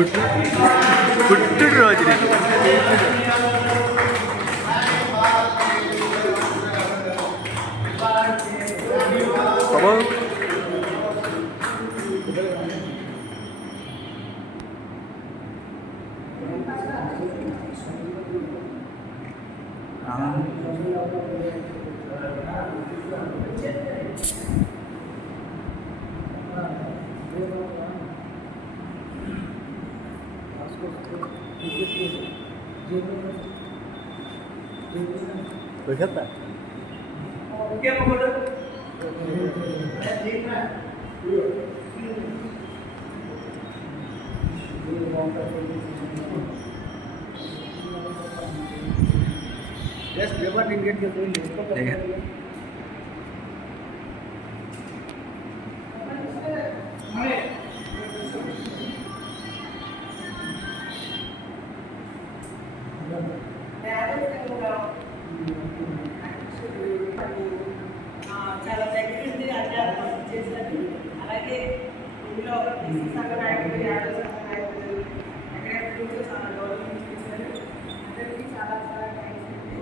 పుట్టిన రోజు బాబు Berkata. Oke, Pak Bodoh. Yes, berapa tingkat ke tulis? చాలా దగ్గర నుండి అధ్యాపన చేశారు. అలాగే ఇందులో సంఘ నాయకులు, యాదవ సంఘ నాయకులు ఎక్కడ చాలా గౌరవం చేశారు. అందరికీ చాలా చాలా థ్యాంక్స్ అండి.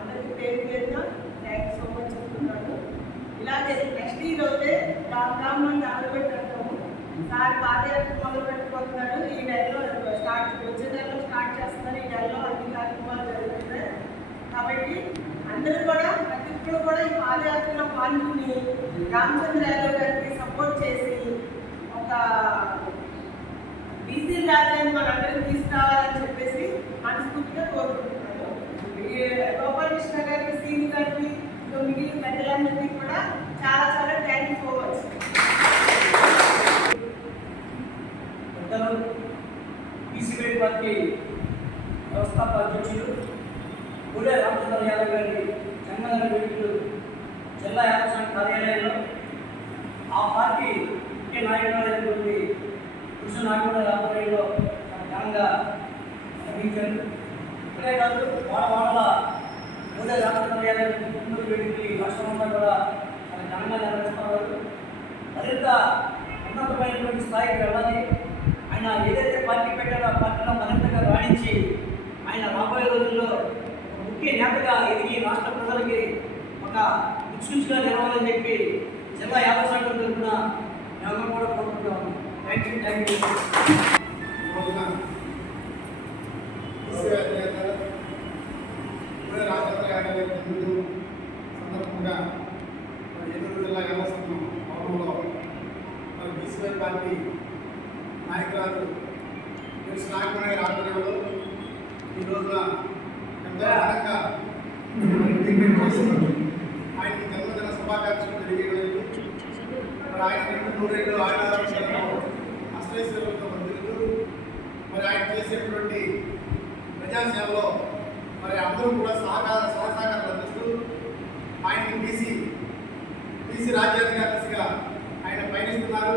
అందరికీ పేరు పేరున థ్యాంక్ సో మచ్ చెప్తున్నాను. ఇలాగే నెక్స్ట్ ఈ రోజే రామ్ ఆడబెట్టాము. సార్ పాదయాత్ర మొదలు పెట్టుకుంటున్నాడు. ఈ నెలలో వచ్చే నెలలో స్టార్ట్ చేస్తున్నారు. ఈ నెలలో అన్ని కార్యక్రమాలు జరుగుతున్నాయి కాబట్టి అందరూ కూడా ప్రతి ఒక్కరు కూడా ఈ పాదయాత్రలో పాల్గొని రామచంద్ర యాదవ్ గారికి సపోర్ట్ చేసి ఒక బీసీ రాజ్యాన్ని మనందరికీ తీసుకురావాలని చెప్పేసి మనస్ఫూర్తిగా కోరుకుంటున్నాను. గోపాలకృష్ణ గారికి, సీని గారికి, మిగిలిన పెద్దలందరికీ కూడా చాలా చాలా thank you so much. BC party వ్యవస్థాపక అధ్యక్షులు గూడె రామచంద్ర యాదవ్ గారి జన్మదిన వేడుకలు జిల్లా యాదవ సంఘ కార్యాలయంలో ఆ పార్టీ ముఖ్య నాయకులైనటువంటి కృష్ణ నాగూడ ఆధ్వర్యంలో ఘనంగా నిర్వహించారు. ఇక్కడే కాదు, వాడవాడల గూడె రామచంద్ర యాదవ్ కుటుంబ వేడుకలు రాష్ట్రమంతా కూడా ఘనంగా నిర్వహిస్తున్నారు. మరింత ఉన్నతమైనటువంటి స్థాయికి వెళ్ళాలి. ఆయన ఏదైతే పార్టీ పెట్టారో ఆ పార్టీలో మరింతగా రాణించి ఆయన రాబోయే రోజుల్లో ముఖ్య నేతగా ఎదిగి రాష్ట్ర ప్రజలకి ఒక దిక్సూచిగా నిలవాలని చెప్పి జిల్లా యాదవ సంఘం తరఫున మేము కూడా కోరుకుంటాము. Thank you. సందర్భంగా ఏలూరు జిల్లా యాదవ సంఘం భవనంలో బీసీ పార్టీ నాయకురాలు కృష్ణ నాగూడ గారి ఆధ్వర్యంలో ఈ రోజున ఘనంగా ఆయనకి జన్మదిన శుభాకాంక్షలు తెలియజేయడం. మరి ఆయన 200 ఆయుధాలను అష్టైశ్వర్యంతో వర్ధిల్లుతూ మరి ఆయన చేసేటువంటి ప్రజాసేవలో మరి అందరూ కూడా సహకారాలు అందిస్తూ ఆయనకి బీసీ రాజ్యాధికార దిశగా ఆయన పయనిస్తున్నారు.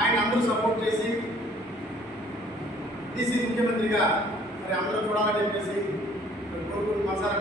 ఆయన అందరూ సపోర్ట్ చేసి బీసీ ముఖ్యమంత్రిగా మరి అందరూ చూడాలని చెప్పేసి కోరుకుంటూ మనసారా